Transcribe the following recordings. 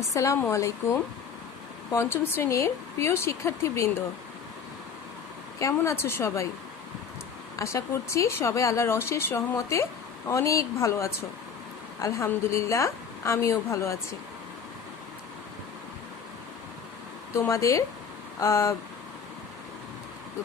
আসসালামু আলাইকুম। পঞ্চম শ্রেণীর প্রিয় শিক্ষার্থীবৃন্দ, কেমন আছো সবাই? আশা করছি সবাই আল্লাহর অশেষ রহমতে অনেক ভালো আছো। আলহামদুলিল্লাহ, আমিও ভালো আছি। তোমাদের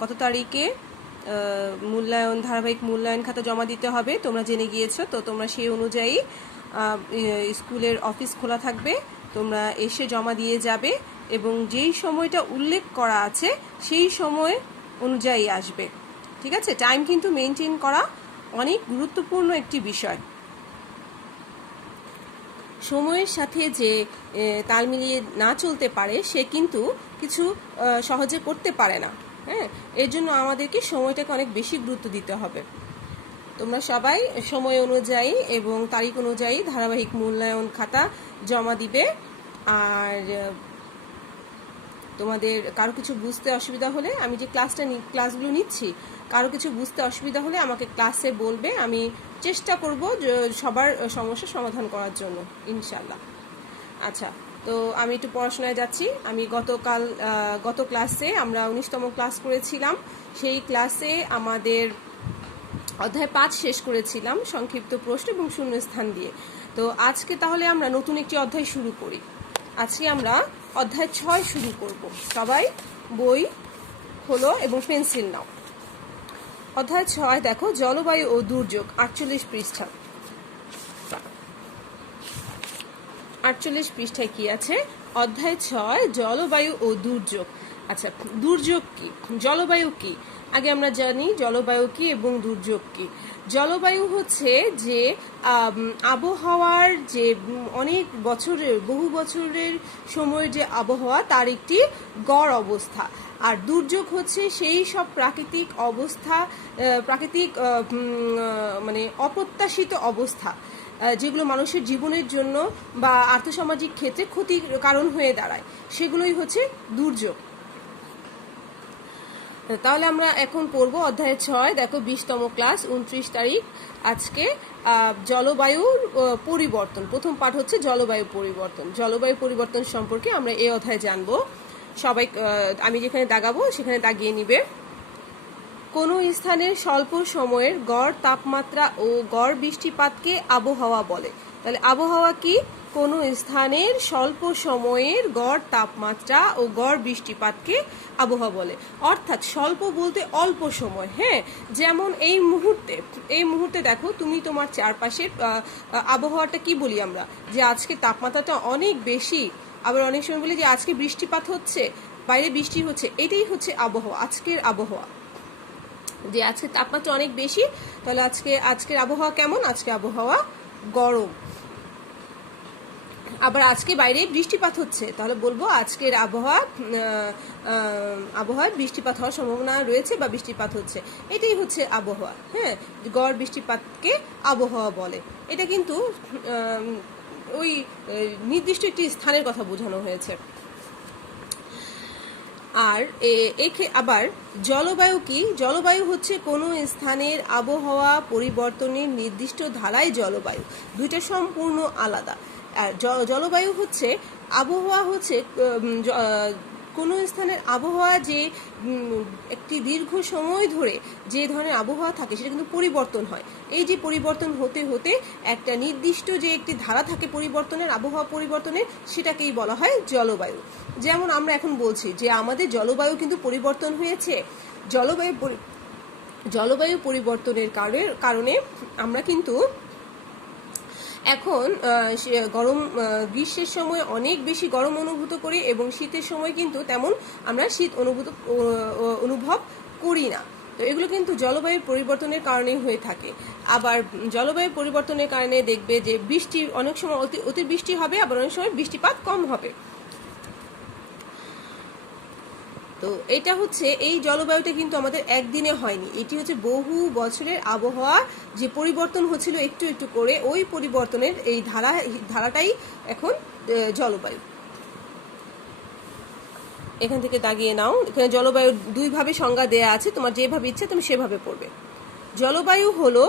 কত তারিখে ধারাবাহিক মূল্যায়ন খাতা জমা দিতে হবে তোমরা জেনে গিয়েছো। তো তোমরা সেই অনুযায়ী স্কুলের অফিস খোলা থাকবে, তোমরা এসে জমা দিয়ে যাবে এবং যেই সময়টা উল্লেখ করা আছে সেই সময় অনুযায়ী আসবে। ঠিক আছে? টাইম কিন্তু মেনটেন করা অনেক গুরুত্বপূর্ণ একটি বিষয়। সময়ের সাথে যে তাল মিলিয়ে না চলতে পারে সে কিন্তু কিছু সহজে করতে পারে না। হ্যাঁ, এর জন্য আমাদেরকে সময়টাকে অনেক বেশি গুরুত্ব দিতে হবে। তোমরা সবাই সময় অনুযায়ী এবং তারিখ অনুযায়ী ধারাবাহিক মূল্যায়ন খাতা জমা দিবে। আর তোমাদের কারো কিছু বুঝতে অসুবিধা হলে, আমি যে ক্লাসগুলো নিচ্ছি, কারো কিছু বুঝতে অসুবিধা হলে আমাকে ক্লাসে বলবে, আমি চেষ্টা করব সবার সমস্যার সমাধান করার জন্য ইনশাল্লাহ। আচ্ছা, তো আমি একটু পড়াশোনায় যাচ্ছি। আমি গত ক্লাসে আমরা 19তম ক্লাস করেছিলাম। সেই ক্লাসে আমাদের অধ্যায় 5 শেষ করেছিলাম সংক্ষিপ্ত প্রশ্ন এবং শূন্যস্থান দিয়ে। তো আজকে তাহলে আমরা নতুন একটি অধ্যায় শুরু করি। আজকে আমরা অধ্যায় 6 শুরু করব। সবাই বই খোলো এবং পেন্সিল নাও। অধ্যায় 6 দেখো, জলবায়ু ও দুর্যোগ, 48 পৃষ্ঠা। 48 পৃষ্ঠায় কি আছে? অধ্যায় 6, জলবায়ু ও দুর্যোগ। আচ্ছা, দুর্যোগ কি, জলবায়ু কি? আগে আমরা জানি জলবায়ু কি এবং দুর্যোগ কি। জলবায়ু হচ্ছে যে আবহাওয়ার যে অনেক বছরের, বহু বছরের সময়ের যে আবহাওয়া, তার একটি গড় অবস্থা। আর দুর্যোগ হচ্ছে সেই সব প্রাকৃতিক অবস্থা, মানে অপ্রত্যাশিত অবস্থা যেগুলো মানুষের জীবনের জন্য বা আর্থসামাজিক ক্ষেত্রে ক্ষতির কারণ হয়ে দাঁড়ায়, সেগুলোই হচ্ছে দুর্যোগ। তাহলে আমরা এখন পড়বো অধ্যায় 6। দেখো, 20তম ক্লাস, 29 তারিখ আজকে। জলবায়ুর পরিবর্তন, প্রথম পাঠ হচ্ছে জলবায়ু পরিবর্তন। জলবায়ু পরিবর্তন সম্পর্কে আমরা এই অধ্যায়ে জানবো। সবাই আমি যেখানে দাগাবো সেখানে দাগিয়ে নিবে। কোনো স্থানের স্বল্প সময়ের গড় তাপমাত্রা ও গড় বৃষ্টিপাতকে আবহাওয়া বলে। তাহলে আবহাওয়া কি? কোনো স্থানের স্বল্প সময়ের গড় তাপমাত্রা ও গড় বৃষ্টিপাতকে আবহাওয়া বলে। অর্থাৎ স্বল্প বলতে অল্প সময়। হ্যাঁ, যেমন এই মুহূর্তে দেখো, তুমি তোমার চারপাশের আবহাওয়াটা কি বলি আমরা, যে আজকে তাপমাত্রাটা অনেক বেশি, আবার অনেক সময় বলি যে আজকে বৃষ্টিপাত হচ্ছে, বাইরে বৃষ্টি হচ্ছে। এটাই হচ্ছে আবহাওয়া, আজকের আবহাওয়া। যে আজকে তাপমাত্রা অনেক বেশি, তাহলে আজকের আবহাওয়া কেমন? আজকে আবহাওয়া গরম। আবার আজকে বাইরে বৃষ্টিপাত হচ্ছে, তাহলে বলবো আজকের আবহাওয়ায় বৃষ্টিপাত হওয়ার সম্ভাবনা রয়েছে বা বৃষ্টিপাত হচ্ছে। এটাই হচ্ছে আবহাওয়া। হ্যাঁ, গড় বৃষ্টিপাতকে আবহাওয়া বলে। এটা কিন্তু ওই নির্দিষ্ট একটি স্থানের কথা বোঝানো হয়েছে। আর আবার জলবায়ু কি? জলবায়ু হচ্ছে কোনো স্থানের আবহাওয়া পরিবর্তনের নির্দিষ্ট ধারাই জলবায়ু। দুইটা সম্পূর্ণ আলাদা। আর জলবায়ু হচ্ছে, আবহাওয়া হচ্ছে কোনো স্থানের আবহাওয়া যে একটি দীর্ঘ সময় ধরে যে ধরনের আবহাওয়া থাকে সেটা কিন্তু পরিবর্তন হয়। এই যে পরিবর্তন হতে হতে একটা নির্দিষ্ট যে একটি ধারা থাকে পরিবর্তনের, আবহাওয়া পরিবর্তনের, সেটাকেই বলা হয় জলবায়ু। যেমন আমরা এখন বলছি যে আমাদের জলবায়ু কিন্তু পরিবর্তন হয়েছে। জলবায়ু পরিবর্তনের কারণে আমরা কিন্তু এখন গ্রীষ্মের সময় অনেক বেশি গরম অনুভূত করি এবং শীতের সময় কিন্তু তেমন আমরা শীত অনুভব করি না। তো এগুলো কিন্তু জলবায়ু পরিবর্তনের কারণেই হয়ে থাকে। আবার জলবায়ু পরিবর্তনের কারণে দেখবে যে বৃষ্টি অনেক সময় অতিবৃষ্টি হবে, আবার অনেক সময় বৃষ্টিপাত কম হবে। তো এটা হচ্ছে, এই জলবায়ুটা কিন্তু আমাদের একদিনে হয়নি, এটি হচ্ছে বহু বছরের আবহাওয়া যে পরিবর্তন হচ্ছিল একটু একটু করে, ওই পরিবর্তনের এই ধারাটাই এখন জলবায়ু। এখান থেকে দাগিয়ে নাও। এখানে জলবায়ু দুইভাবে সংজ্ঞা দেয়া আছে, তোমার যেভাবে ইচ্ছে তুমি সেভাবে পড়বে। জলবায়ু হলো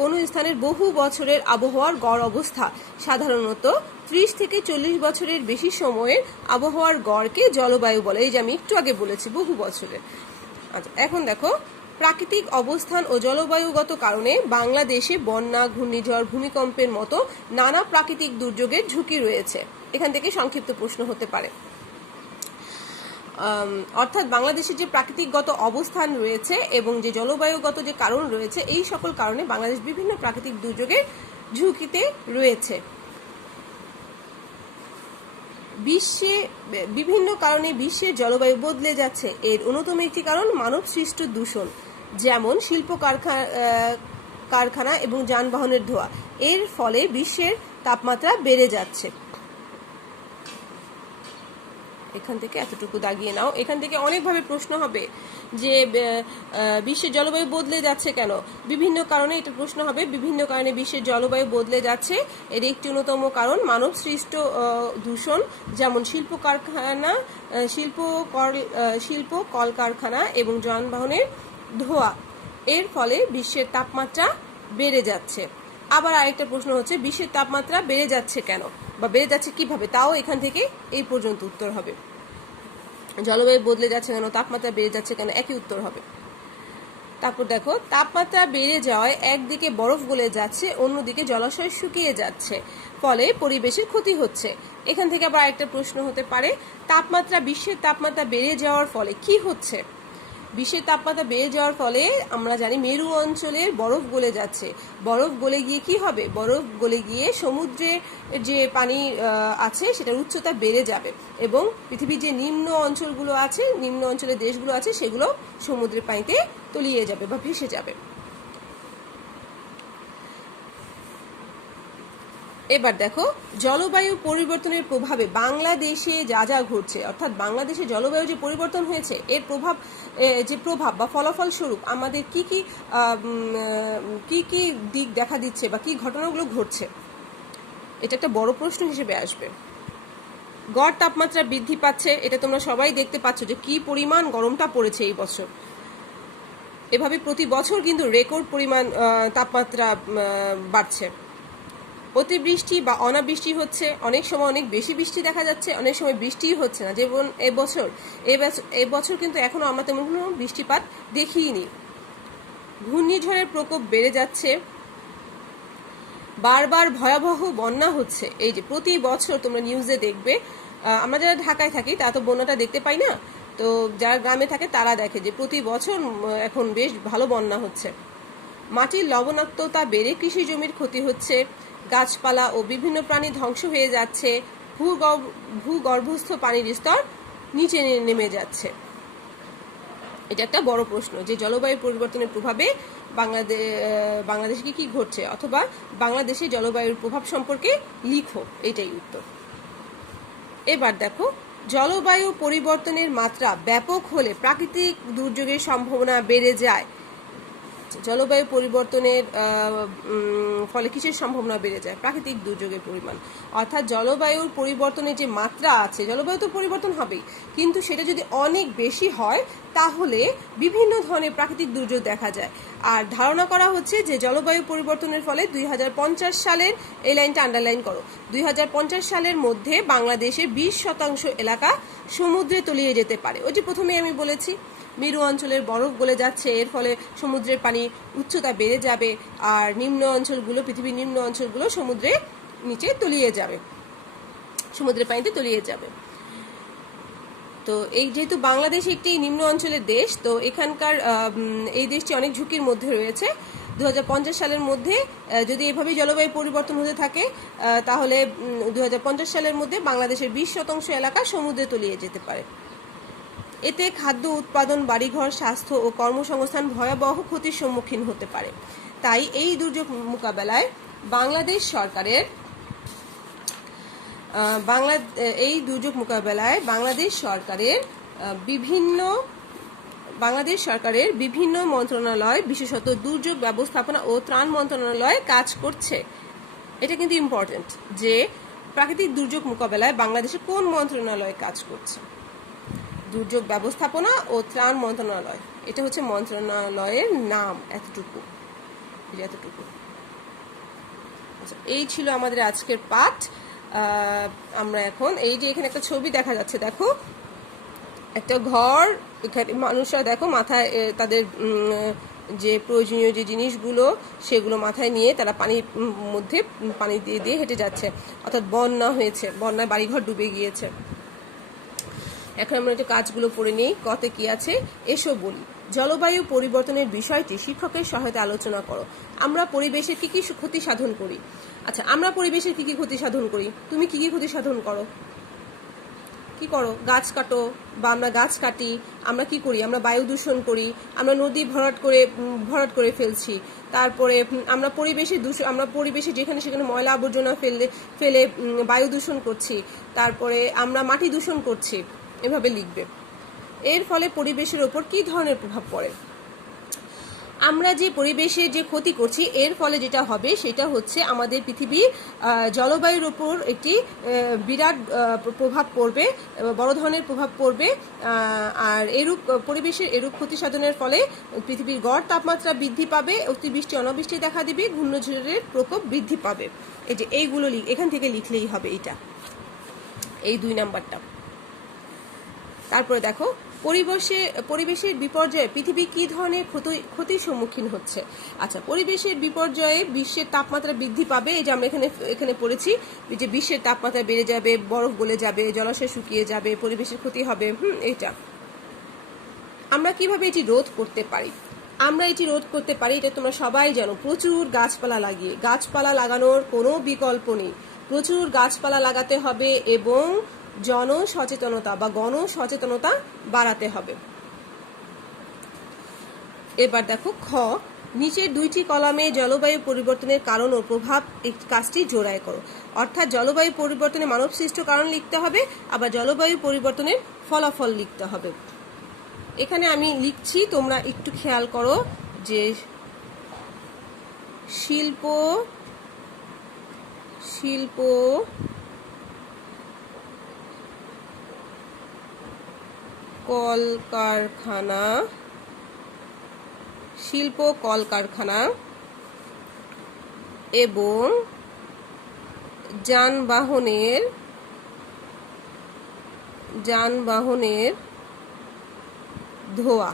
কোনো স্থানের বহু বছরের আবহাওয়ার গড় অবস্থা, সাধারণত 30 থেকে 40 বছরের বেশি সময়ের আবহাওয়ার গড়কে জলবায়ু বলে। এই যে আমি একটু আগে বলেছি বহু বছরের। আচ্ছা, এখন দেখো প্রাকৃতিক অবস্থান ও জলবায়ুগত কারণে বাংলাদেশে বন্যা, ঘূর্ণিঝড়, ভূমিকম্পের মতো নানা প্রাকৃতিক দুর্যোগের ঝুঁকি রয়েছে। এখান থেকে সংক্ষিপ্ত প্রশ্ন হতে পারে। অর্থাৎ বাংলাদেশের যে প্রাকৃতিকগত অবস্থান রয়েছে এবং যে জলবায়ুগত যে কারণ রয়েছে, এই সকল কারণে বাংলাদেশ বিভিন্ন প্রাকৃতিক দুর্যোগের ঝুঁকিতে রয়েছে। বিশ্বে বিভিন্ন কারণে বিশ্বের জলবায়ু বদলে যাচ্ছে। এর অন্যতম একটি কারণ মানব সৃষ্ট দূষণ, যেমন শিল্প কারখানা এবং যানবাহনের ধোঁয়া। এর ফলে বিশ্বের তাপমাত্রা বেড়ে যাচ্ছে। এখান থেকে এতটুকু দাগিয়ে নাও। এখান থেকে অনেকভাবে প্রশ্ন হবে যে বিশ্বের জলবায়ু বদলে যাচ্ছে কেন, বিভিন্ন কারণে এটা প্রশ্ন হবে। বিভিন্ন কারণে বিশ্বের জলবায়ু বদলে যাচ্ছে। এর একটি অন্যতম কারণ মানব সৃষ্ট দূষণ, যেমন শিল্প কলকারখানা এবং যানবাহনের ধোঁয়া। এর ফলে বিশ্বের তাপমাত্রা বেড়ে যাচ্ছে। আবার আরেকটা প্রশ্ন হচ্ছে বিশ্বের তাপমাত্রা বেড়ে যাচ্ছে কেন বা বেড়ে যাচ্ছে কিভাবে, তাও এখান থেকে এই পর্যন্ত উত্তর হবে। জলবায়ু বদলে যাচ্ছে কেন, তাপমাত্রা বেড়ে যাচ্ছে কেন, একই উত্তর হবে। তারপর দেখো তাপমাত্রা বেড়ে যাওয়ায় একদিকে বরফ গলে যাচ্ছে, অন্যদিকে জলাশয় শুকিয়ে যাচ্ছে, ফলে পরিবেশের ক্ষতি হচ্ছে। এখান থেকে আবার আরেকটা প্রশ্ন হতে পারে বিশ্বের তাপমাত্রা বেড়ে যাওয়ার ফলে কি হচ্ছে। বিশ্বের তাপমাত্রা বেড়ে যাওয়ার ফলে আমরা জানি মেরু অঞ্চলের বরফ গলে যাচ্ছে। বরফ গলে গিয়ে কি হবে, বরফ গলে গিয়ে সমুদ্রে যে পানি আছে সেটার উচ্চতা বেড়ে যাবে এবং পৃথিবীর যে নিম্ন অঞ্চলগুলো আছে, নিম্ন অঞ্চলের দেশগুলো আছে, সেগুলো সমুদ্রের পানিতে তলিয়ে যাবে বা ভেসে যাবে। এবার দেখো জলবায়ু পরিবর্তনের প্রভাবে বাংলাদেশে যা যা ঘটছে, অর্থাৎ বাংলাদেশে জলবায়ু যে পরিবর্তন হয়েছে এর প্রভাব বা ফলাফল স্বরূপ আমাদের কি কি দিক দেখা দিচ্ছে বা কি ঘটনাগুলো ঘটছে, এটা একটা বড় প্রশ্ন হিসেবে আসবে। গড় তাপমাত্রা বৃদ্ধি পাচ্ছে, এটা তোমরা সবাই দেখতে পাচ্ছ যে কি পরিমাণ গরমটা পড়েছে এই বছর। এভাবে প্রতি বছর কিন্তু রেকর্ড পরিমাণ তাপমাত্রা বাড়ছে। অতিবৃষ্টি বা অনাবৃষ্টি হচ্ছে, অনেক সময় অনেক বেশি বৃষ্টি দেখা যাচ্ছে, অনেক সময় বৃষ্টিই হচ্ছে না। যেমন এবছর কিন্তু এখনো আমরা তেমন কোনো বৃষ্টিপাত দেখিনি। ঘূর্ণিঝড়ের প্রকোপ বেড়ে যাচ্ছে, বারবার ভয়াবহ বন্যা হচ্ছে। এই যে প্রতি বছর তোমরা নিউজে দেখবে, আমরা যারা ঢাকায় থাকি তা তো বন্যাটা দেখতে পাই না, তো যারা গ্রামে থাকে তারা দেখে যে প্রতি বছর এখন বেশ ভালো বন্যা হচ্ছে। মাটির লবণাক্ততা বেড়ে কৃষি জমির ক্ষতি হচ্ছে, গাছপালা ও বিভিন্ন প্রাণী ধ্বংস হয়ে যাচ্ছে, ভূগর্ভস্থ পানির স্তর নিচে নেমে যাচ্ছে। এটা একটা বড় প্রশ্ন যে জলবায়ু পরিবর্তনের প্রভাবে বাংলাদেশে কি ঘটছে, অথবা বাংলাদেশে জলবায়ুর প্রভাব সম্পর্কে লিখো, এটাই উত্তর। এবার দেখো জলবায়ু পরিবর্তনের মাত্রা ব্যাপক হলে প্রাকৃতিক দুর্যোগের সম্ভাবনা বেড়ে যায়। জলবায়ু পরিবর্তনের ফলে কিসের সম্ভাবনা বেড়ে যায়, প্রাকৃতিক দুর্যোগের পরিমাণ। অর্থাৎ জলবায়ুর পরিবর্তনের যে মাত্রা আছে, জলবায়ু তো পরিবর্তন হবেই, কিন্তু সেটা যদি অনেক বেশি হয় তাহলে বিভিন্ন ধরনের প্রাকৃতিক দুর্যোগ দেখা যায়। আর ধারণা করা হচ্ছে যে জলবায়ু পরিবর্তনের ফলে 2050 সালের, এই লাইনটা আন্ডারলাইন করো, 2050 সালের মধ্যে বাংলাদেশের 20% এলাকা সমুদ্রে তলিয়ে যেতে পারে। ওই যে প্রথমে আমি বলেছি মেরু অঞ্চলের বরফ গলে যাচ্ছে, এর ফলে সমুদ্রের পানি উচ্চতা বেড়ে যাবে, আর পৃথিবীর নিম্ন অঞ্চলগুলো সমুদ্রের নিচে তলিয়ে যাবে, সমুদ্রের পানিতে তলিয়ে যাবে। তো এই যেহেতু বাংলাদেশ একটি নিম্ন অঞ্চলের দেশ, তো এখানকার এই দেশটি অনেক ঝুঁকির মধ্যে রয়েছে। 2050 সালের মধ্যে যদি এভাবেই জলবায়ু পরিবর্তন হতে থাকে তাহলে 2050 সালের মধ্যে বাংলাদেশের 20% এলাকা সমুদ্রে তলিয়ে যেতে পারে। এতে খাদ্য উৎপাদন, বাড়িঘর, স্বাস্থ্য ও কর্মসংস্থান ভয়াবহ ক্ষতির সম্মুখীন হতে পারে। তাই এই দুর্যোগ মোকাবেলায় বাংলাদেশ সরকারের বিভিন্ন মন্ত্রণালয়, বিশেষত দুর্যোগ ব্যবস্থাপনা ও ত্রাণ মন্ত্রণালয় কাজ করছে। এটা কিন্তু ইম্পর্টেন্ট যে প্রাকৃতিক দুর্যোগ মোকাবেলায় বাংলাদেশে কোন মন্ত্রণালয় কাজ করছে। দুর্যোগ ব্যবস্থাপনা ও ত্রাণ মন্ত্রণালয়, এটা হচ্ছে মন্ত্রণালয়ের নাম। এতটুকু। আচ্ছা, এই ছিল আমাদের আজকের পাঠ। আমরা এখন এই যে এখানে একটা ছবি দেখা যাচ্ছে, দেখো একটা ঘর, এখানে মানুষরা দেখো মাথায় তাদের যে প্রয়োজনীয় যে জিনিসগুলো সেগুলো মাথায় নিয়ে তারা পানির মধ্যে পানি দিয়ে দিয়ে হেঁটে যাচ্ছে, অর্থাৎ বন্যা হয়েছে, বন্যায় বাড়িঘর ডুবে গিয়েছে। এখন আমরা যে কাজগুলো পড়ে নিই, কতে কি আছে এসো বলি। জলবায়ু পরিবর্তনের বিষয়টি শিক্ষকের সহায়তা আলোচনা করো। আমরা পরিবেশের কি কি ক্ষতি সাধন করি? আচ্ছা, আমরা পরিবেশের কি কি ক্ষতি সাধন করি? তুমি কি কি ক্ষতি সাধন করো? কি করো? গাছ কাটো, বা আমরা গাছ কাটি। আমরা কি করি? আমরা বায়ু দূষণ করি, আমরা নদী ভরাট করে ফেলছি। তারপরে আমরা পরিবেশে যেখানে সেখানে ময়লা আবর্জনা ফেলে বায়ু দূষণ করছি। তারপরে আমরা মাটি দূষণ করছি। এভাবে লিখবে। এর ফলে পরিবেশের ওপর কি ধরনের প্রভাব পড়ে? আমরা যে পরিবেশে যে ক্ষতি করছি এর ফলে যেটা হবে সেটা হচ্ছে আমাদের পৃথিবীর জলবায়ুর উপর একটি বিরাট প্রভাব পড়বে, বড় ধরনের প্রভাব পড়বে। আর পরিবেশের এরূপ ক্ষতি সাধনের ফলে পৃথিবীর গড় তাপমাত্রা বৃদ্ধি পাবে, অতিবৃষ্টি অনাবৃষ্টি দেখা দিবে, ঘূর্ণিঝড়ের প্রকোপ বৃদ্ধি পাবে। এই যে এইগুলো এখান থেকে লিখলেই হবে, এই 2 নাম্বারটা। তারপরে দেখো, পরিবেশের বিপর্যয়ে পৃথিবী কি ধরনের ক্ষতির সম্মুখীন হচ্ছে। আচ্ছা, পরিবেশের বিপর্যয়ে বিশ্বের তাপমাত্রা বৃদ্ধি পাবে। এই যে আমরা এখানে পড়েছি যে বিশ্বের তাপমাত্রা বেড়ে যাবে, বরফ গলে যাবে, জলাশয় শুকিয়ে যাবে, পরিবেশের ক্ষতি হবে। এটা আমরা কিভাবে এটি রোধ করতে পারি? আমরা এটি রোধ করতে পারি, এটা তোমরা সবাই জানো, প্রচুর গাছপালা লাগিয়ে। গাছপালা লাগানোর কোনো বিকল্প নেই, প্রচুর গাছপালা লাগাতে হবে এবং জনসচেতনতা বা গণসচেতনতা বাড়াতে হবে। এবার দেখো খ, নিচের 2টি কলামে জলবায়ু পরিবর্তনের কারণ ও প্রভাব কাজটি জোড়ায় করো। অর্থাৎ জলবায়ু পরিবর্তনের মানবসৃষ্ট কারণ লিখতে হবে, আবার জলবায়ু পরিবর্তনের ফলাফল লিখতে হবে। এখানে আমি লিখছি, তোমরা একটু খেয়াল করো যে শিল্প কলকারখানা এবং যানবাহনের ধোঁয়া,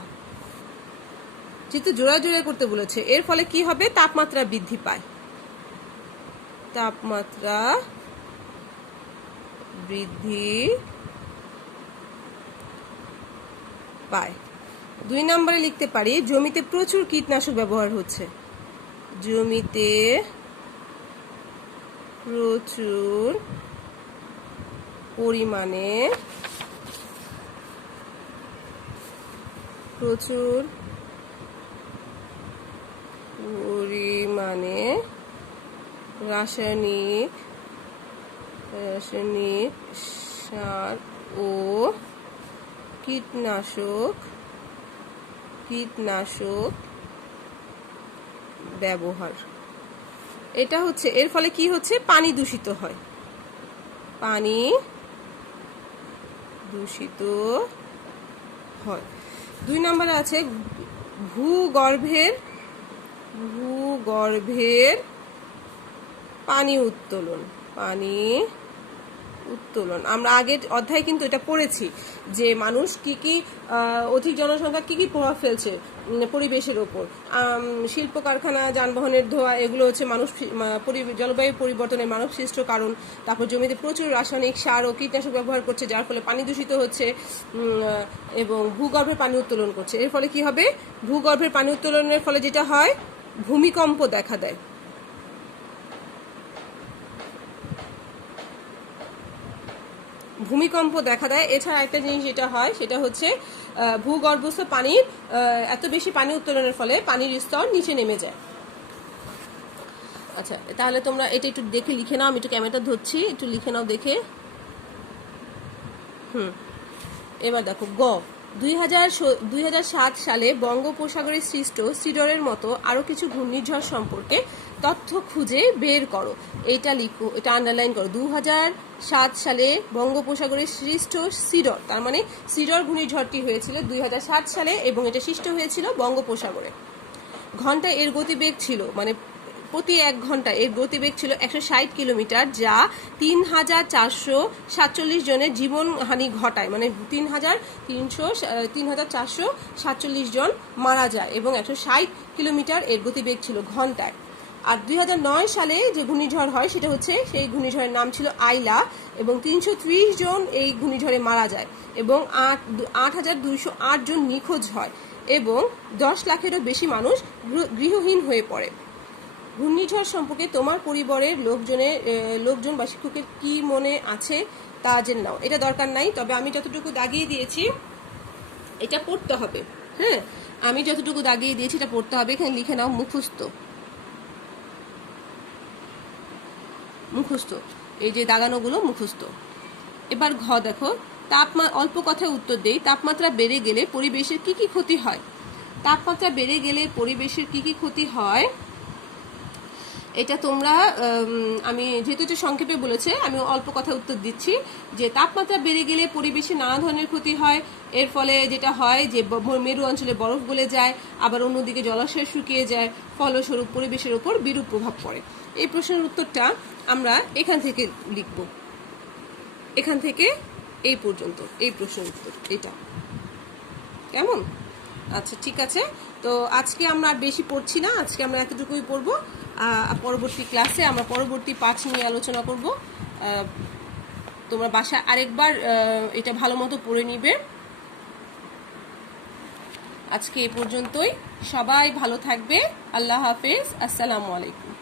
যেহেতু জোড়া করতে বলেছে, এর ফলে কি হবে? তাপমাত্রা বৃদ্ধি পায়। 2 নম্বরে লিখতে পারি, জমিতে প্রচুর কীটনাশক ব্যবহার হচ্ছে। জমিতে প্রচুর পরিমাণে রাসায়নিক সার ও কীটনাশক ব্যবহার। এটা হচ্ছে, এর ফলে কি হচ্ছে? পানি দূষিত হয়। 2 নম্বরে আছে ভূগর্ভের পানি উত্তোলন। আমরা আগের অধ্যায়ে কিন্তু এটা পড়েছি যে মানুষ কি অধিক জনসংখ্যা কি প্রভাব ফেলছে পরিবেশের ওপর। শিল্প কারখানা, যানবাহনের ধোঁয়া, এগুলো হচ্ছে জলবায়ু পরিবর্তনের মানবসৃষ্ট কারণ। তারপর জমিতে প্রচুর রাসায়নিক সার ও কীটনাশক ব্যবহার করছে, যার ফলে পানি দূষিত হচ্ছে এবং ভূগর্ভে পানি উত্তোলন করছে। এর ফলে কি হবে? ভূগর্ভের পানি উত্তোলনের ফলে যেটা হয়, ভূমিকম্প দেখা দেয়। এছাড়া একটা জিনিস যেটা হয় সেটা হচ্ছে ভূগর্ভস্থ পানির এত বেশি পানি উত্তোলনের ফলে পানির স্তর নিচে নেমে যায়। আচ্ছা, তাহলে তোমরা এটা একটু দেখে লিখে নাও। আমি একটু ক্যামেরাটা ধরছি, একটু লিখে নাও দেখে। এবার দেখো গ, 2007 সালে বঙ্গোপসাগরে সৃষ্ট সিডরের মতো আরো কিছু ঘূর্ণিঝড় সম্পর্কে তথ্য খুঁজে বের করো। এটা লিখো, এটা আন্ডারলাইন করো। 2007 সালে বঙ্গোপসাগরে সৃষ্ট সিডর, তার মানে সিডর ঘূর্ণিঝড়টি হয়েছিল 2007 সালে এবং এটা সৃষ্ট হয়েছিল বঙ্গোপসাগরে। ঘন্টায় এর গতিবেগ ছিল, মানে প্রতি 1 ঘন্টায় এর গতিবেগ ছিল 160 কিলোমিটার, যা 3447 জনের জীবনহানি ঘটায়, মানে 3447 জন মারা যায় এবং 160 কিলোমিটার এর গতিবেগ ছিল ঘন্টায়। আর 2009 সালে যে ঘূর্ণিঝড় হয় সেটা হচ্ছে, সেই ঘূর্ণিঝড়ের নাম ছিল আইলা এবং 330 জন এই ঘূর্ণিঝড়ে মারা যায় এবং 8208 জন নিখোঁজ হয় এবং 10 লাখেরও বেশি মানুষ গৃহহীন হয়ে পড়ে। ঘূর্ণিঝড় সম্পর্কে তোমার পরিবারের লোকজন বা শিক্ষকের কি মনে আছে তা জেনে নাও। এটা দরকার নাই, তবে আমি যতটুকু দাগিয়ে দিয়েছি এটা পড়তে হবে। হ্যাঁ, আমি যতটুকু দাগিয়ে দিয়েছি এটা পড়তে হবে। এখানে লিখে নাও মুখস্থ। এই যে দাগানোগুলো মুখস্থ। এবার ঘ দেখো, অল্প কথায় উত্তর দেই। তাপমাত্রা বেড়ে গেলে পরিবেশের কি কি ক্ষতি হয়? তাপমাত্রা বেড়ে গেলে পরিবেশের কি কি ক্ষতি হয় এটা তোমরা, আমি যেহেতু এটা সংক্ষেপে বলেছে, আমি অল্প কথা উত্তর দিচ্ছি যে তাপমাত্রা বেড়ে গেলে পরিবেশে নানা ধরনের ক্ষতি হয়। এর ফলে যেটা হয় যে মেরু অঞ্চলে বরফ গলে যায়, আবার অন্যদিকে জলাশয় শুকিয়ে যায়, ফলস্বরূপ পরিবেশের উপর বিরূপ প্রভাব পড়ে। এই প্রশ্নের উত্তরটা আমরা এখান থেকে লিখব, এখান থেকে এই পর্যন্ত এই প্রশ্নের উত্তর এটা। কেমন? আচ্ছা, ঠিক আছে। তো আজকে আমরা আর বেশি পড়ছি না, আজকে আমরা এতটুকুই পড়বো। পরবর্তী ক্লাসে আমরা পরবর্তী পাঠ নিয়ে আলোচনা করব। তোমরা বাসায় আরেকবার এটা ভালো মতো পড়ে নিবে। আজকে এই পর্যন্তই। সবাই ভালো থাকবে। আল্লাহ হাফেজ। আসসালামু আলাইকুম।